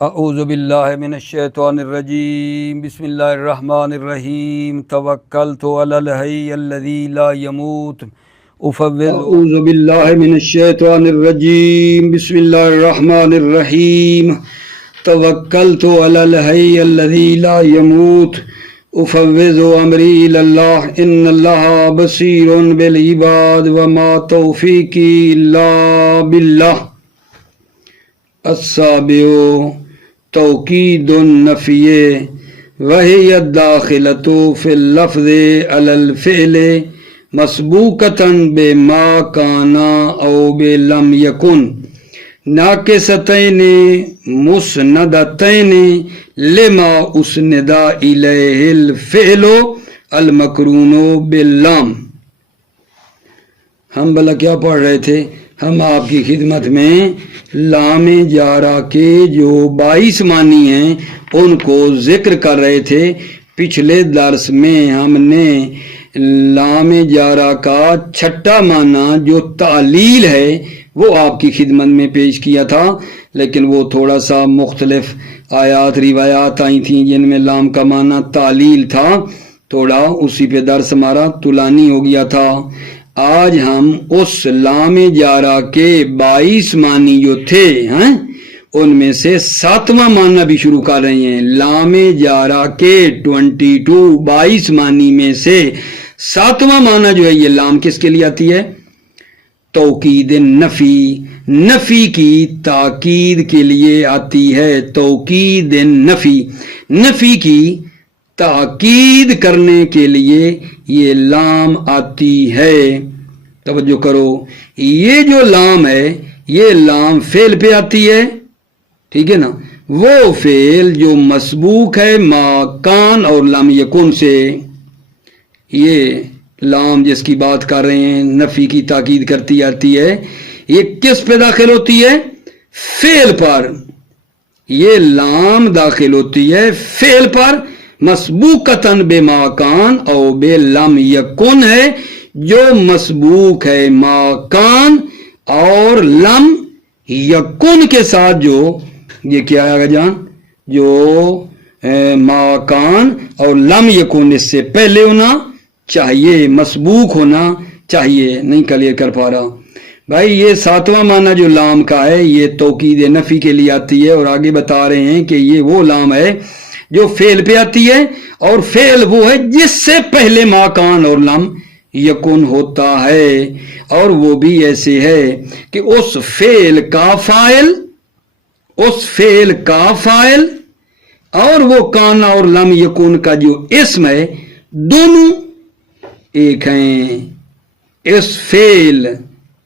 اعوذ باللہ من الشیطان الرجیم بسم اللہ الرحمن الرحیم توکلت علی الحی الذی لا يموت اعوذ باللہ من الشیطان الرجیم بسم اللہ الرحمن الرحیم توکلت علی الحی الذی لا يموت افوض امری الی اللہ ان اللہ بصیر بالعباد وما توفیقی الا باللہ السابع توکید النفی وہی الداخلۃ فی اللفظ علی الفعل مسبوقۃ بما کان او بلم یکن ناقصتین مسندتین لما اسند الیہ الفعل المقرون باللام۔ ہم بھلا کیا پڑھ رہے تھے؟ ہم آپ کی خدمت میں لام جارہ کے جو 22 معنی ہیں ان کو ذکر کر رہے تھے۔ پچھلے درس میں ہم نے لام جارہ کا 6واں معنی جو تعلیل ہے وہ آپ کی خدمت میں پیش کیا تھا، لیکن وہ تھوڑا سا مختلف آیات روایات آئی تھیں جن میں لام کا معنی تعلیل تھا، تھوڑا اسی پہ درس ہمارا طولانی ہو گیا تھا۔ آج ہم اس لام جارہ کے 22 معنی جو تھے ان میں سے 7واں معنی بھی شروع کر رہے ہیں۔ لام جارہ کے 22 معنی میں سے 7واں معنی جو ہے یہ لام کس کے لیے آتی ہے؟ توکید نفی، نفی کی تاکید کے لیے آتی ہے۔ توکید نفی، نفی کی تاکید کرنے کے لیے یہ لام آتی ہے۔ توجہ کرو، یہ جو لام ہے یہ لام فعل پہ آتی ہے، ٹھیک ہے نا؟ وہ فعل جو مسبوق ہے ما کان اور لم یکن سے۔ یہ لام جس کی بات کر رہے ہیں نفی کی تاکید کرتی آتی ہے، یہ کس پہ داخل ہوتی ہے؟ فعل پر۔ یہ لام داخل ہوتی ہے فعل پر، مسبوقتاً بما کان او بے لم یکن ہے، جو مسبوق ہے ما کان اور لم یکن کے ساتھ۔ جو یہ کیا ہے جان؟ جو ما کان اور لم یکن اس سے پہلے ہونا چاہیے، مسبوق ہونا چاہیے۔ نہیں کلیئر کر پا رہا بھائی؟ یہ 7واں معنی جو لام کا ہے یہ توکید نفی کے لیے آتی ہے، اور آگے بتا رہے ہیں کہ یہ وہ لام ہے جو فعل پہ آتی ہے، اور فعل وہ ہے جس سے پہلے ما کان اور لم یکن ہوتا ہے، اور وہ بھی ایسے ہے کہ اس فعل کا فاعل اور وہ کان اور لم یکن کا جو اسم ہے دونوں ایک ہیں۔ اس فعل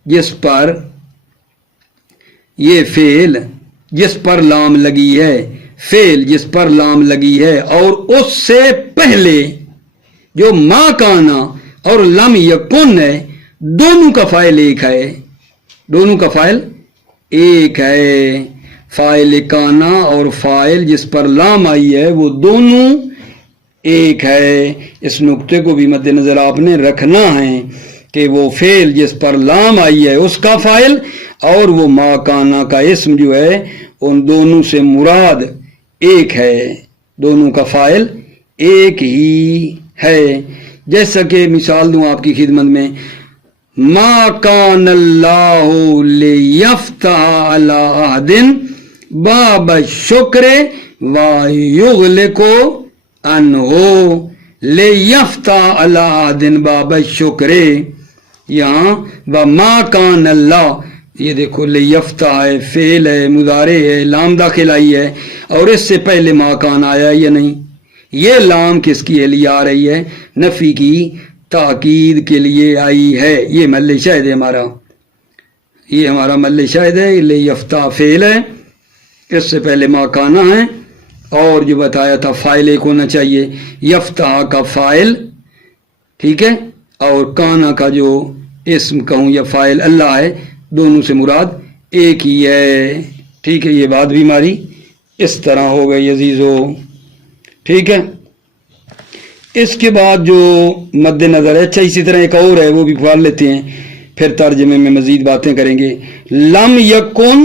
جس پر یہ فعل جس پر لام لگی ہے، فعل جس پر لام لگی ہے، اور اس سے پہلے جو ما کانا اور لم یکن ہے، دونوں کا فاعل ایک ہے۔ دونوں کا فاعل ایک ہے۔ فاعل کانا اور فاعل جس پر لام آئی ہے وہ دونوں ایک ہے۔ اس نقطے کو بھی مد نظر آپ نے رکھنا ہے کہ وہ فعل جس پر لام آئی ہے اس کا فاعل اور وہ ما کانا کا اسم جو ہے ان دونوں سے مراد ایک ہے، دونوں کا فاعل ایک ہی ہے۔ جیسا کہ مثال دوں آپ کی خدمت میں، ما کان اللہ لیفتح علی احد باب الشکر ویغلق عنہ، لیفتح علی احد باب الشکر۔ یہاں وما کان اللہ، یہ دیکھو لیفتح ہے، فعل ہے، مضارع ہے، لام داخل آئی ہے، اور اس سے پہلے ما کان آیا یا نہیں؟ یہ لام کس کے لیے آ رہی ہے؟ نفی کی تاکید کے لیے آئی ہے۔ یہ محل شاہد ہے ہمارا، یہ ہمارا محل شاہد ہے۔ لیفتح فعل ہے، اس سے پہلے ما کانا ہے، اور جو بتایا تھا فاعل ایک ہونا چاہیے۔ یفتح کا فاعل، ٹھیک ہے، اور کانا کا جو اسم کہوں یا فاعل اللہ ہے، دونوں سے مراد ایک ہی ہے۔ ٹھیک ہے، یہ بات بھی ہماری اس طرح ہو گئی عزیزو، ٹھیک ہے۔ اس کے بعد جو مد نظر ہے، اچھا اسی طرح ایک اور ہے وہ بھی پڑھ لیتے ہیں، پھر ترجمے میں مزید باتیں کریں گے۔ لم یکن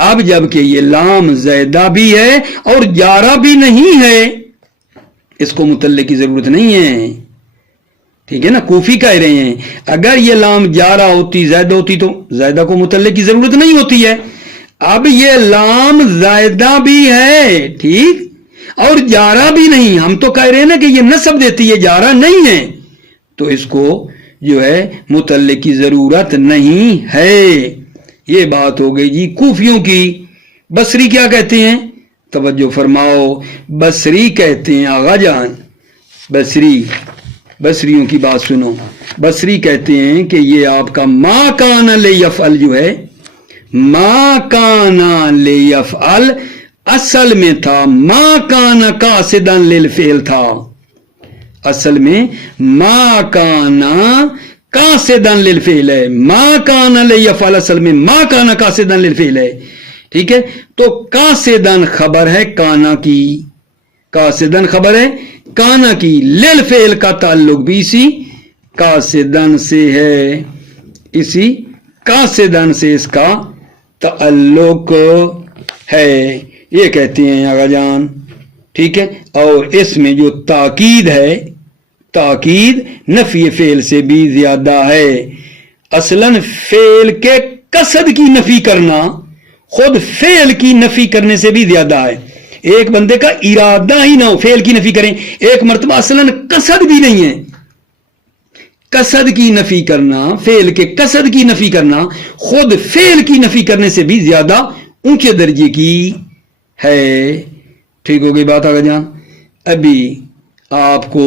اب جب کہ یہ لام زائدہ بھی ہے اور جارہ بھی نہیں ہے، اس کو متعلق کی ضرورت نہیں ہے، ٹھیک ہے نا؟ کوفی کہہ رہے ہیں اگر یہ لام جارہ ہوتی، زائدہ ہوتی، تو زائدہ کو متعلق کی ضرورت نہیں ہوتی ہے۔ اب یہ لام زائدہ بھی ہے، ٹھیک، اور جارہ بھی نہیں، ہم تو کہہ رہے ہیں نا کہ یہ نسب دیتی ہے، جارہ نہیں ہے، تو اس کو جو ہے متعلق کی ضرورت نہیں ہے۔ یہ بات ہو گئی جی کوفیوں کی۔ بصری کیا کہتے ہیں؟ توجہ فرماؤ، بصری کہتے ہیں آغا جان، بصریوں کی بات سنو، بصری کہتے ہیں کہ یہ آپ کا ما کان لیفعل جو ہے، ما کان لیفعل اصل میں تھا ما کان قاصدا للفعل تھا، اصل میں ما کان قاصدا للفعل ہے، ما کان لیفعل اصل میں ما کان قاصدا للفعل ہے، ٹھیک ہے؟ تو قاصدن خبر ہے کانا کی، قاصدن خبر ہے کانا کی، للفعل کا تعلق بھی اسی قاصدن سے ہے، اسی قاصدن سے اس کا تعلق ہے، یہ کہتے ہیں آغا جان، ٹھیک ہے؟ اور اس میں جو تاکید ہے، تاکید نفی فعل سے بھی زیادہ ہے۔ اصلاً فعل کے قصد کی نفی کرنا خود فعل کی نفی کرنے سے بھی زیادہ ہے۔ ایک بندے کا ارادہ ہی نہ ہو، فعل کی نفی کریں، ایک مرتبہ اصلاً قصد بھی نہیں ہے، قصد کی نفی کرنا، فعل کے قصد کی نفی کرنا خود فعل کی نفی کرنے سے بھی زیادہ اونچے درجے کی ہے۔ ٹھیک ہو گئی بات آگے جان؟ ابھی آپ کو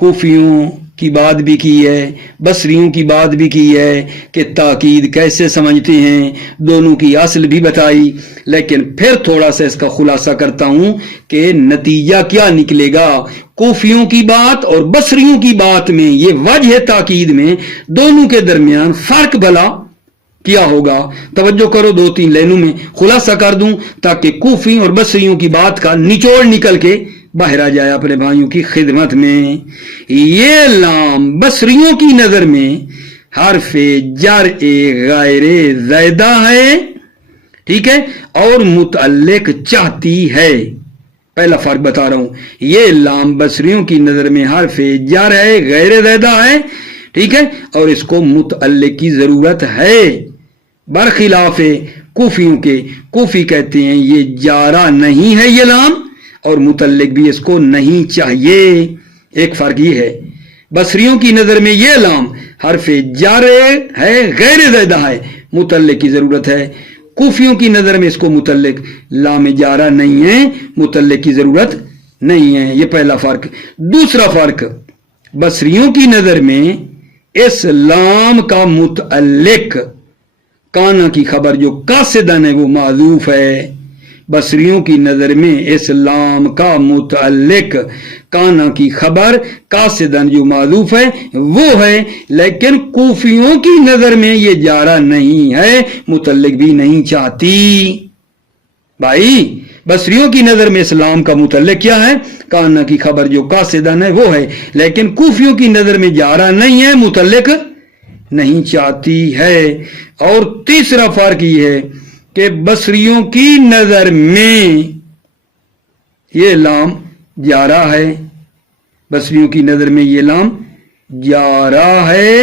کوفیوں کی بات بھی کی ہے، بصریوں کی بات بھی کی ہے کہ تاکید کیسے سمجھتے ہیں، دونوں کی اصل بھی بتائی، لیکن پھر تھوڑا سا اس کا خلاصہ کرتا ہوں کہ نتیجہ کیا نکلے گا۔ کوفیوں کی بات اور بصریوں کی بات میں یہ وجہ تاکید میں دونوں کے درمیان فرق بھلا کیا ہوگا؟ توجہ کرو، دو تین لائنوں میں خلاصہ کر دوں تاکہ کوفی اور بصریوں کی بات کا نچوڑ نکل کے باہر آ جائے اپنے بھائیوں کی خدمت میں۔ یہ لام بصریوں کی نظر میں حرف جر غیر زائدہ ہے، ٹھیک ہے، اور متعلق چاہتی ہے۔ پہلا فرق بتا رہا ہوں، یہ لام بصریوں کی نظر میں حرف جر ہے، غیر زائدہ ہے، ٹھیک ہے، اور اس کو متعلق کی ضرورت ہے، برخلاف کوفیوں کے۔ کوفی کہتے ہیں یہ جارہ نہیں ہے یہ لام، اور متعلق بھی اس کو نہیں چاہیے۔ ایک فرق یہ ہے، بصریوں کی نظر میں یہ لام حرف جر ہے، غیر زائدہ ہے، متعلق کی ضرورت ہے۔ کوفیوں کی نظر میں اس کو متعلق لام جارہ نہیں ہے، متعلق کی ضرورت نہیں ہے۔ یہ پہلا فرق۔ دوسرا فرق، بصریوں کی نظر میں اس لام کا متعلق کانا کی خبر جو قاصدن ہے وہ معذوف ہے۔ بصریوں کی نظر میں اس لام کا متعلق کانا کی خبر قاصدن جو معذوف ہے وہ ہے، لیکن کوفیوں کی نظر میں یہ جارہ نہیں ہے، متعلق بھی نہیں چاہتی۔ بھائی بصریوں کی نظر میں اسلام کا متعلق کیا ہے؟ کانا کی خبر جو قاصدن ہے وہ ہے، لیکن کوفیوں کی نظر میں جارہ نہیں ہے، متعلق نہیں چاہتی ہے۔ اور تیسرا فرق یہ ہے کہ بصریوں کی نظر میں یہ لام جارہ ہے، بصریوں کی نظر میں یہ لام جارہ ہے،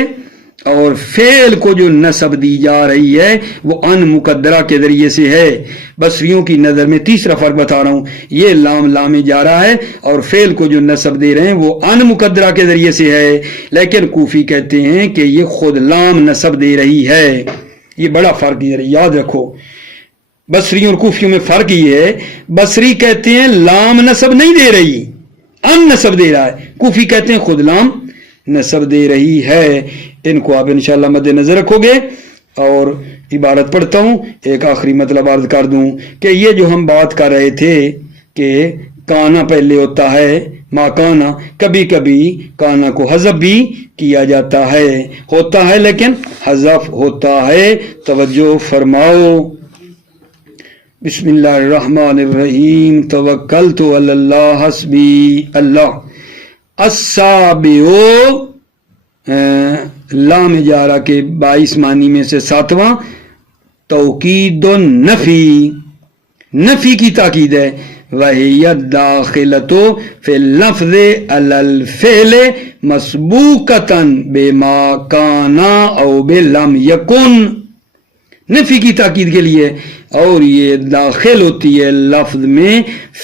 اور فعل کو جو نسب دی جا رہی ہے وہ ان مقدرہ کے ذریعے سے ہے۔ بصریوں کی نظر میں تیسرا فرق بتا رہا ہوں، یہ لام جارہ ہے اور فعل کو جو نسب دے رہے ہیں وہ ان مقدرہ کے ذریعے سے ہے، لیکن کوفی کہتے ہیں کہ یہ خود لام نسب دے رہی ہے۔ یہ بڑا فرق ہے، یاد رکھو، بصریوں اور کوفیوں میں فرق یہ ہے، بصری کہتے ہیں لام نسب نہیں دے رہی، ان نسب دے رہا ہے، کوفی کہتے ہیں خود لام نسب دے رہی ہے۔ ان کو آپ انشاءاللہ مد نظر رکھو گے۔ اور عبارت پڑھتا ہوں، ایک آخری مطلب عرض کر دوں کہ یہ جو ہم بات کر رہے تھے کہ کانا پہلے ہوتا ہے ما کانا، کبھی کبھی کانا کو حذف بھی کیا جاتا ہے، ہوتا ہے لیکن حذف ہوتا ہے۔ توجہ فرماؤ۔ بسم اللہ الرحمن الرحیم، توکلت علی اللہ حسبی اللہ۔ السابع لام جارہ کے 22 معنی میں سے 7واں توکید النفی، نفی کی تاکید ہے. وَهِيَ الدَّاخِلَةُ فِي اللَّفْظِ عَلَى الْفِعْلِ مَسْبُوقَةً بِمَا كَانَ أَوْ بِلَمْ يَكُنْ، نفی کی تاکید کے لیے، اور یہ داخل ہوتی ہے لفظ میں،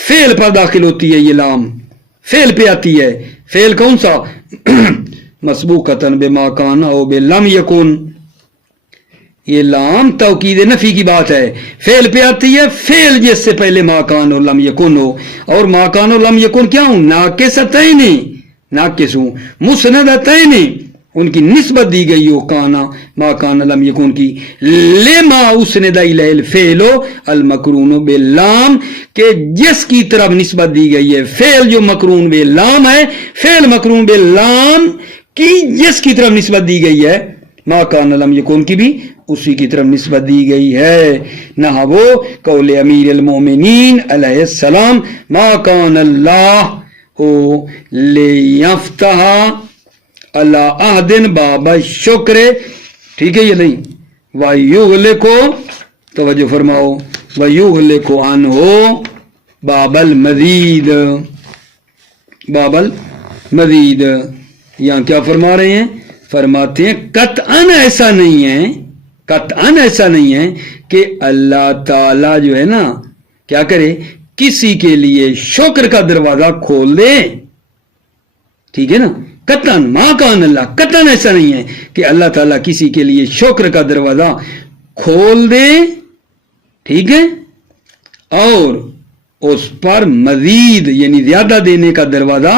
فعل پر داخل ہوتی ہے، یہ لام فعل پہ آتی ہے. فعل کون سا؟ مسبوقتاً بما کان او بلم یکن، یہ لام توکید نفی کی بات ہے. فعل پہ آتی ہے، فعل جس سے پہلے ما کان اور لم یکن ہو. اور ما کان اور لم یکن کیا ہوں؟ ناقصتین، ناقص ہوں، مسندتین، ان کی نسبت دی گئی ہو کانا ما کان لم یکن کی. لما اسند الیہ الفعل المقرون باللام، کہ جس کی طرف نسبت دی گئی ہے فعل جو مقرون باللام ہے، فعل مقرون باللام کی جس کی طرف نسبت دی گئی ہے ما کان لم یکن کی بھی اسی کی طرف نسبت دی گئی ہے. نہ وہ قول امیر المومنین علیہ السلام ما کان اللہ لیفتح اللہ عہدن بابا شکر، ٹھیک ہے یہ نہیں. وَيُغْلِقُ، توجہ فرماؤ، وَيُغْلِقُ عَنْهُ باب المزید، باب المزید. یہاں کیا فرما رہے ہیں؟ فرماتے ہیں قطعاً ایسا نہیں ہے، قطعاً ایسا نہیں ہے کہ اللہ تعالیٰ جو ہے نا کیا کرے، کسی کے لیے شکر کا دروازہ کھول دے. ٹھیک ہے نا، قطعاً ما کان اللہ، قطعاً ایسا نہیں ہے کہ اللہ تعالیٰ کسی کے لیے شکر کا دروازہ کھول دے، ٹھیک ہے، اور اس پر مزید یعنی زیادہ دینے کا دروازہ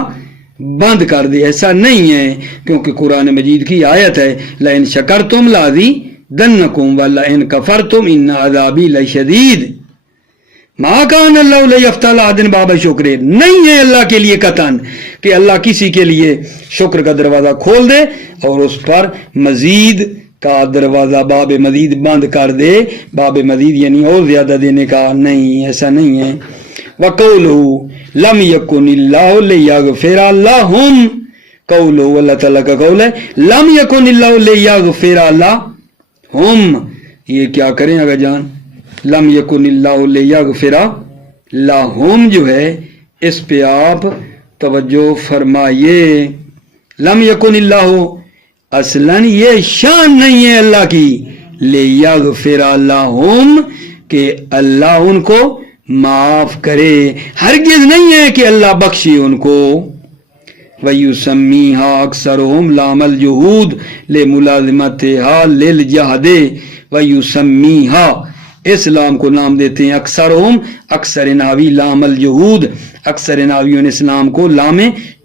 بند کر دے، ایسا نہیں ہے. کیونکہ قرآن مجید کی آیت ہے لَإِن شَكَرْتُمْ لَأَزِيدَنَّكُمْ وَلَئِن كَفَرْتُمْ إِنَّ عَذَابِي لَشَدِيدٌ. ما کان اللہ لیفتح عہدن باب شکر، نہیں ہے اللہ کے لیے قطعاً کہ اللہ کسی کے لیے شکر کا دروازہ کھول دے اور اس پر مزید کا دروازہ باب مزید بند کر دے. باب مزید یعنی اور زیادہ دینے کا نہیں، ایسا نہیں ہے. وَقَوْلُهُ لَمْ يَكُنِ اللَّهُ لِيَغْفِرَ لَهُمْ، قَوْلُهُ اللہ تعالیٰ کا قول ہے لَمْ يَكُنِ اللَّهُ لِيَغْفِرَ لَهُمْ. یہ کیا کریں اگر جان، لم یکن اللہ لیغفر لہم جو ہے اس پہ آپ توجہ فرمائیے. لم یکن اللہ، اصلاً یہ شان نہیں ہے اللہ کی، لیغفر لہم کہ اللہ ان کو معاف کرے، ہرگز نہیں ہے کہ اللہ بخشے ان کو. وَيُسَمِّيهَا أَكْثَرُهُمْ لَامَ الْجُهُودِ لِمُلَازِمَتِهَا لِلْجَهْدِ. وَيُسَمِّيهَا، اس لام کو نام دیتے ہیں اکثرہم، اکثر ناوی لام الجہود، اکثر ناویوں نے اس نام کو لام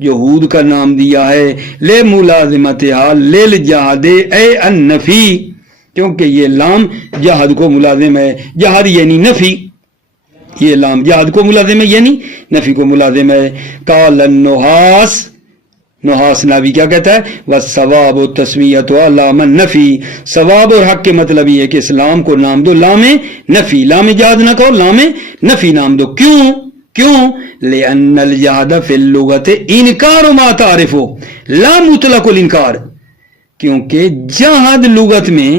جہود کا نام دیا ہے. لے ملازمتها للجہد اے النفی، کیونکہ یہ لام جہد کو ملازم ہے. جہد یعنی نفی، یہ لام جہد کو ملازم ہے یعنی نفی کو ملازم ہے. قال النحاس، نحاس ناوی کیا کہتا ہے، والثواب تسمیۃ لام النفی، ثواب اور حق کے مطلب یہ ہے کہ اس لام کو نام دو لام نفی، لام جہاد نہ کہو، لام نفی نام دو. کیوں؟ لأن الجہد فی اللغت انکار ما تعرف لا مطلق الانکار، کیونکہ جہد لغت میں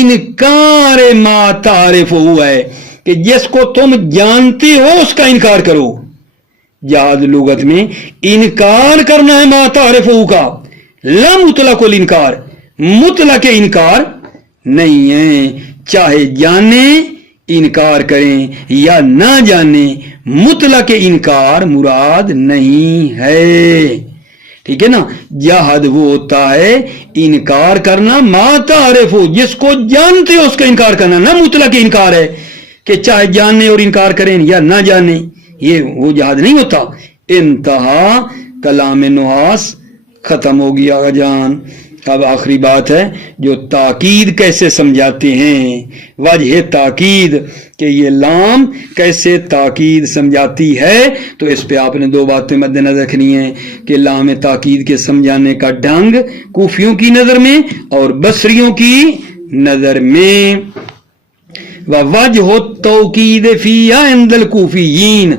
انکار ما تعرف ہوا ہے کہ جس کو تم جانتے ہو اس کا انکار کرو. جہاد لغت میں انکار کرنا ہے ما تعرفہ کا، لا مطلق الانکار، مطلق انکار نہیں ہے. چاہے جانے انکار کریں یا نہ جانے، مطلق انکار مراد نہیں ہے. ٹھیک ہے نا، جہاد وہ ہوتا ہے انکار کرنا ما تعرفہ، جس کو جانتے ہو اس کا انکار کرنا، نہ مطلق انکار ہے کہ چاہے جاننے اور انکار کریں یا نہ جانے، یہ وہ جہاد نہیں ہوتا. انتہا کلام نحاس، ختم ہو گیا جان. اب آخری بات ہے جو تاکید کیسے سمجھاتے ہیں، وجہ تاکید کہ یہ لام کیسے تاکید سمجھاتی ہے. تو اس پہ آپ نے دو باتیں مد نظر رکھنی ہیں کہ لام تاکید کے سمجھانے کا ڈھنگ کوفیوں کی نظر میں اور بصریوں کی نظر میں. وجہ توکید فیہا عند الکوفیین،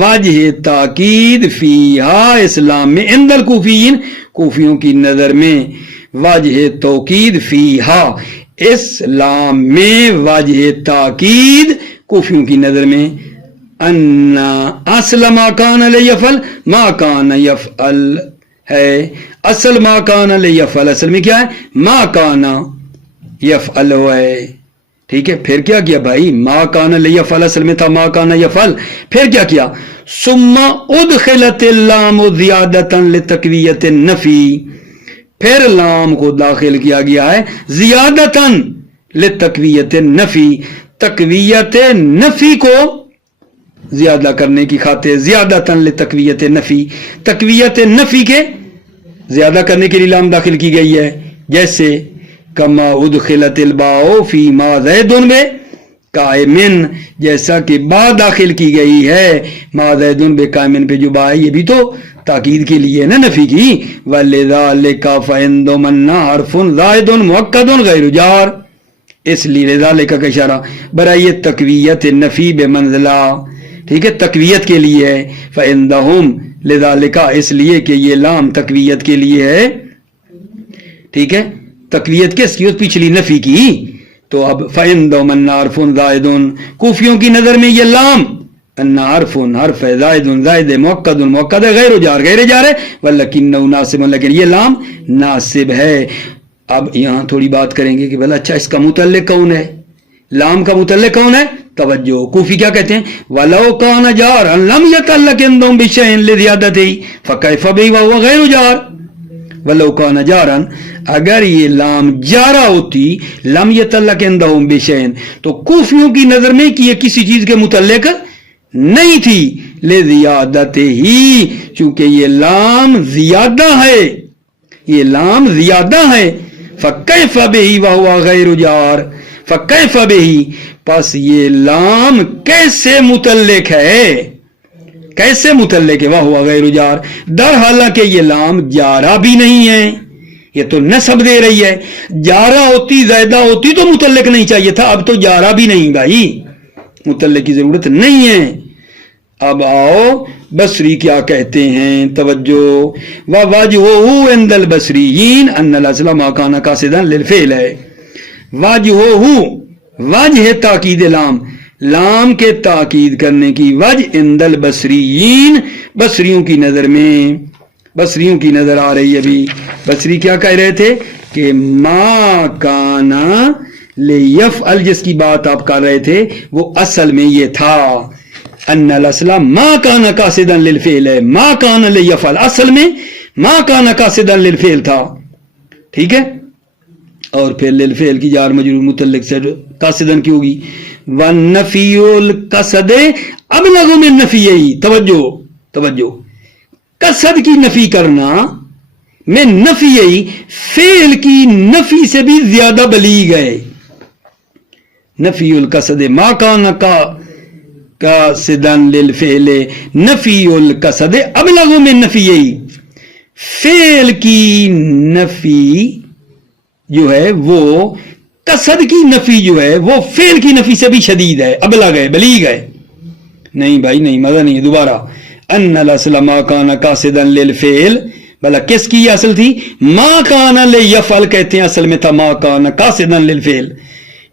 وجہ تاکید فیہا اسلام میں عند الکوفیین، کوفیوں کی نظر میں. وجہ توکید فیہا، اس لام میں واجہ تاکید کوفیوں کی نظر میں ان اصل ما کان لیفعل ما کان یفعل ہے. اصل ما کان لیفعل اصل میں کیا ہے؟ ما کان یفعل ہے. ٹھیک ہے. پھر کیا کیا بھائی؟ ما کان لیفعل اصل میں تھا ما کان یفعل. پھر کیا کیا؟ ثم ادخلت اللام زیادتا لتقویت النفی. پھر لام کو داخل کیا گیا ہے زیادتاً لتقویت النفی، تقویت نفی کو زیادہ کرنے کی خاطر. زیادتاً لتقویت نفی، تقویت نفی کے زیادہ کرنے کے لیے لام داخل کی گئی ہے. جیسے کما ادخلت الباء فی ما زید بے قائمن، جیسا کہ با داخل کی گئی ہے ما زید بے قائمن پہ جو با ہے یہ بھی تو تاکید کے لیے نا نفی کی. وَلِذَلِكَ فَإِنْ ضَمَنَّا حرف زائد مؤکد غیر جار. اس لیے لذالک کا اشارہ برائے تقویت نفی بے منزلہ. ٹھیک ہے. تقویت کے لیے ہے. فَإِنْدَهُمْ لذالک اس لیے کہ یہ لام تقویت کے لیے ہے. ٹھیک ہے. تقویت کس کی؟ اس پچھلی نفی کی. تو اب فَإِنْ ضَمَنَّا حرف زائد، کوفیوں کی نظر میں یہ لام ان حرف ہے زائد زائد مؤکد مؤکد ہے غیر جار غیر جار ہے. وَلَكِنَّهُ ناصب، لیکن یہ لام ناصب ہے. اب یہاں تھوڑی بات کریں گے کہ بھلا اچھا اس کا متعلق کون ہے؟ لام کا متعلق کون ہے؟ توجہ. کوفی کیا کہتے ہیں؟ وَلَوْ كَانَ جَارًا لَمْ يَتَعَلَّقْ عِنْدَهُمْ بِشَيْءٍ لِزِيَادَتِهِ فَكَيْفَ بِهِ وَهُوَ غَيْرُ جَارٍ. وَلَوْ كَانَ جَارًا اگر یہ لام جارہ ہوتی لم يَتَعَلَّقْ عِنْدَهُمْ بِشَيْءٍ تو کوفیوں کی نظر میں کہ یہ کسی چیز کے متعلق نہیں تھی. لِزِيَادَتِهِ چونکہ یہ لام زیادہ ہے، یہ لام زیادہ ہے. فَكَيْفَ بِهِ وَهُوَ غَيْرُ جَارٍ فَكَيْفَ بِهِ پس یہ لام کیسے متعلق ہے؟ کیسے متعلق ہے؟ وَهُوَ غَيْرُ جَارٍ در حالانکہ یہ لام جارہ بھی نہیں ہے. یہ تو نسب دے رہی ہے. جارہ ہوتی زائدہ ہوتی تو متعلق نہیں چاہیے تھا. اب تو جارہ بھی نہیں بھائی، متعلق کی ضرورت نہیں ہے. اب آؤ بصری کیا کہتے ہیں؟ توجہ. وَوَجْهُهُ عِنْدَ الْبَصْرِيِّينَ أَنَّ الْأَصْلَ مَا كَانَ قَاصِدًا لِلْفِعْلِ ہے. وَجْهُهُ وجہ تاکید لام، لام کے تاکید کرنے کی وجہ عند البصریین بصریوں کی نظر میں، بصریوں کی نظر آ رہی ہے. ابھی بصری کیا کہہ رہے تھے کہ ما کانا لیفعل جس کی بات آپ کر رہے تھے وہ اصل میں یہ تھا ان الاصل ما کانا قاصدا للفعل ہے. ما کانا لیفعل اصل میں ما کانا قاصدا للفعل تھا. ٹھیک ہے. اور پھر للفعل کی جار مجرور متعلق سے قاصدا کی ہوگی. والنفی القصد ابلغ من نفیہ. توجہ توجہ. قصد کی نفی کرنا میں نفی فعل کی نفی سے بھی زیادہ بلیغ ہے. نفی القصد ما کان قاصدا للفعل نفی القصد ابلغ من نفی. فعل کی نفی جو ہے وہ قصد کی نفی جو ہے وہ فعل کی نفی سے بھی شدید ہے، ابلغ ہے، بلیغ ہے. نہیں بھائی نہیں، مزہ نہیں ہے. دوبارہ ان الاصل ما کان قاصدا للفعل، بھلا کس کی یہ اصل تھی؟ ما کان لیفعل کہتے ہیں، اصل میں تھا ما کان قاصدا للفعل.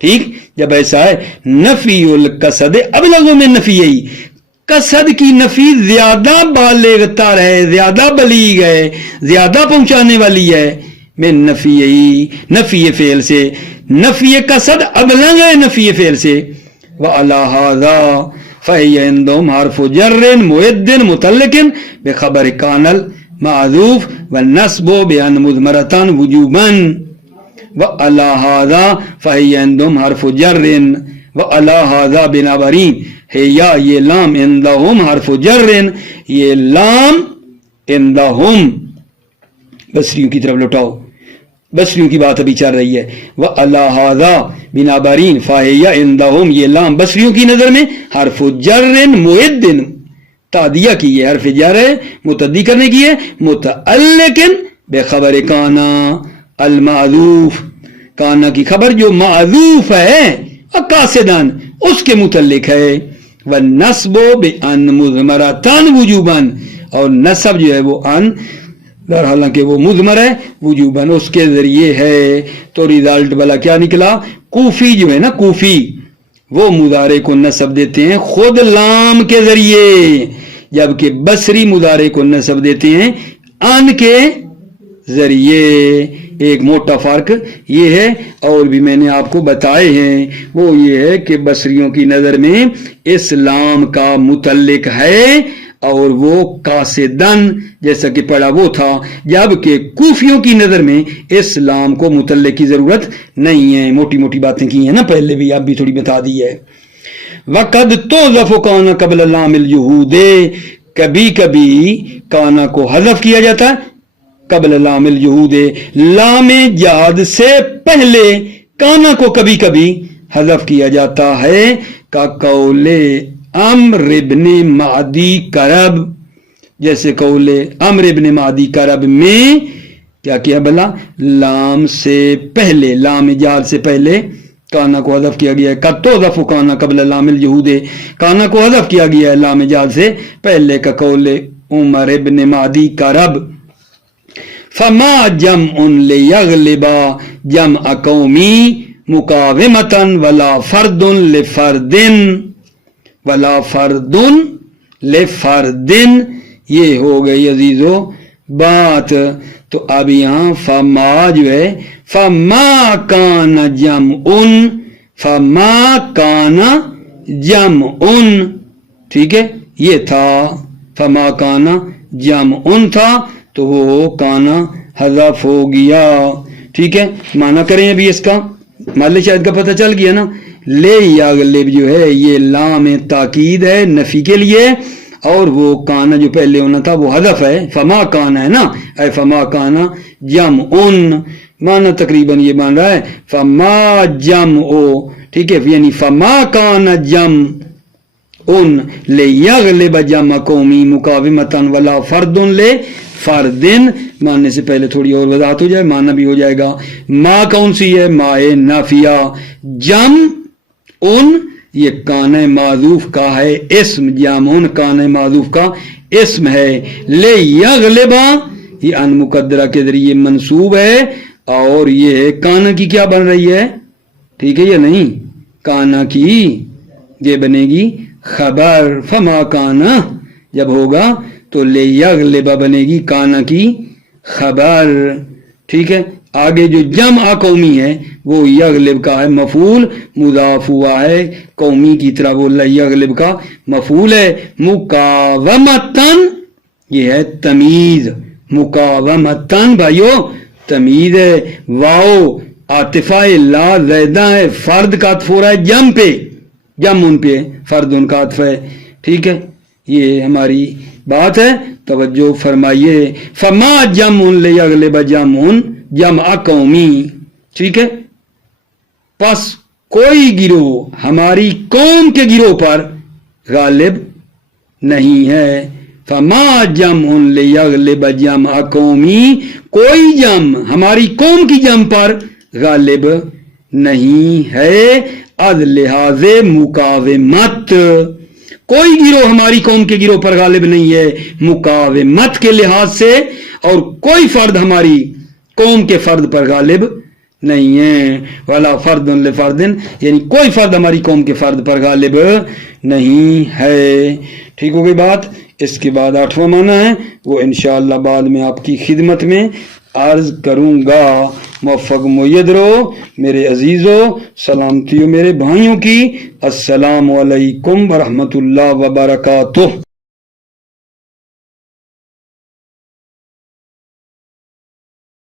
ٹھیک. جب ایسا ہے نفی القصد ابلغ من نفی، قصد کی نفی زیادہ بالغ تر ہے، زیادہ بلیغ ہے، زیادہ پہنچانے والی ہے میں نفی نفی فعل سے. نفی قصد ابلغ ہے نفی فعل سے. وعلی ھذا فہی عندهم حرف جر مؤد متعلق بخبر کان المعذوف والنصب بان مضمرة وجوبا. وعلی ھذا فہی عندهم حرف جر وعلی ھذا بنابرین ہے یا یہ لام عندهم حرف جر، یہ لام عندهم بصریوں کی طرف لوٹاؤ، بصریوں کی بات ابھی چل رہی ہے. وعلی ھذا بنابرین فاہیہ عندهم یہ لام بصریوں کی نظر میں حرف جر مؤد تعدیہ کی ہے، حرف جر متعدی کرنے کی ہے، متعلق بخبر کانا المعذوف، کانا کی خبر جو معذوف ہے قاصدان اس کے متعلق ہے. والنصب بان مضمرتان وجوبا اور نصب جو ہے وہ ان حالانکہ وہ مضمر ہے وجوباً اس کے ذریعے ہے. تو ریزلٹ والا کیا نکلا؟ کوفی جو ہے نا کوفی وہ مضارع کو نصب دیتے ہیں خود لام کے ذریعے، جبکہ بصری مضارع کو نصب دیتے ہیں ان کے ذریعے. ایک موٹا فرق یہ ہے، اور بھی میں نے آپ کو بتائے ہیں، وہ یہ ہے کہ بصریوں کی نظر میں اسلام کا متعلق ہے اور وہ قاصدن جیسا کہ پڑھا وہ تھا، جبکہ کوفیوں کی نظر میں اسلام کو متعلق کی ضرورت نہیں ہے. موٹی موٹی باتیں کی ہیں نا پہلے بھی، آپ بھی تھوڑی بتا دی ہے. وقد توظف کانا قبل لام الجہود، کبھی کبھی کانا کو حذف کیا جاتا ہے قبل لام الجہود، لام جہاد سے پہلے کانا کو کبھی کبھی حذف کیا جاتا ہے. کا قول عمر ابن معدی کرب، جیسے قول عمر ابن معدی کرب میں کیا کیا بلا؟ لام سے پہلے، لام جہاد سے پہلے کانا کو حذف کیا گیا ہے. کا توظف کانا قبل لام الجہود، کانا کو حذف کیا گیا ہے لام جہاد سے پہلے. کا قول عمر ابن معدی کرب. فما جمع لیغلب جمع قومی مقاومتا ولا فرد لفرد، ولا فرد لفرد، یہ ہو گئی عزیزو بات. تو اب یہاں فما جو ہے فما کان جمع، فما کان جمع، ٹھیک ہے، یہ تھا فما کان جمع تھا تو وہ کانا حذف ہو گیا. ٹھیک ہے، معنی کریں ابھی اس کا، مال شاید کا پتہ چل گیا نا. لے یغلب جو ہے یہ لام تاکید ہے نفی کے لیے، اور وہ کانا جو پہلے ہونا تھا وہ حذف ہے. فما کانا ہے نا، اے فما کانا جمع، معنی تقریباً یہ بن رہا ہے فما جمع، ٹھیک ہے، یعنی فما کانا جمع لیغلب جمع قومی مقاومتا ولا فرد فردن. ماننے سے پہلے تھوڑی اور وضاحت ہو جائے، معنی بھی ہو جائے گا. ما کون سی ہے؟ ما نافیہ. جمع یہ کان معذوف کا ہے اسم، جمع کان معذوف کا اسم ہے. لے یغلبا یہ ان مقدرہ کے ذریعے منصوب ہے، اور یہ ہے کانا کی کیا بن رہی ہے؟ ٹھیک ہے یا نہیں؟ کانا کی یہ بنے گی خبر. فما کانا جب ہوگا تو لے یغلب بنے گی کانا کی خبر. ٹھیک ہے، آگے جو جمع قومی ہے وہ یغلب کا ہے مفعول، مضاف ہوا ہے قومی کی طرح، وہ یغلب کا مفعول ہے. مقاومتن یہ ہے تمیز، مقاومتن بھائیو تمیز ہے. واو عاطفہ لا زیدہ ہے، فرد کا عطف ہو رہا ہے جم پہ، جم ان پہ، فرد ان کا عطف ہے. ٹھیک ہے، یہ ہماری بات ہے، توجہ فرمائیے. فما جمع لیغلب جمع جمع قومی. ٹھیک ہے، پس کوئی گروہ ہماری قوم کے گروہ پر غالب نہیں ہے. فما جمع لیغلب جمع قومی، کوئی جمع ہماری قوم کی جمع پر غالب نہیں ہے. از لحاظ مقاومت، کوئی گروہ ہماری قوم کے گروہ پر غالب نہیں ہے مقاومت کے لحاظ سے، اور کوئی فرد ہماری قوم کے فرد پر غالب نہیں ہے. ولا فرد لفرد، یعنی کوئی فرد ہماری قوم کے فرد پر غالب نہیں ہے. ٹھیک ہو گئی بات. اس کے بعد 8واں معنی ہے وہ انشاءاللہ بعد میں آپ کی خدمت میں عرض کروں گا. موفق مید رہو میرے عزیزو، سلامتی ہو میرے بھائیوں کی. السلام علیکم ورحمۃ اللہ وبرکاتہ.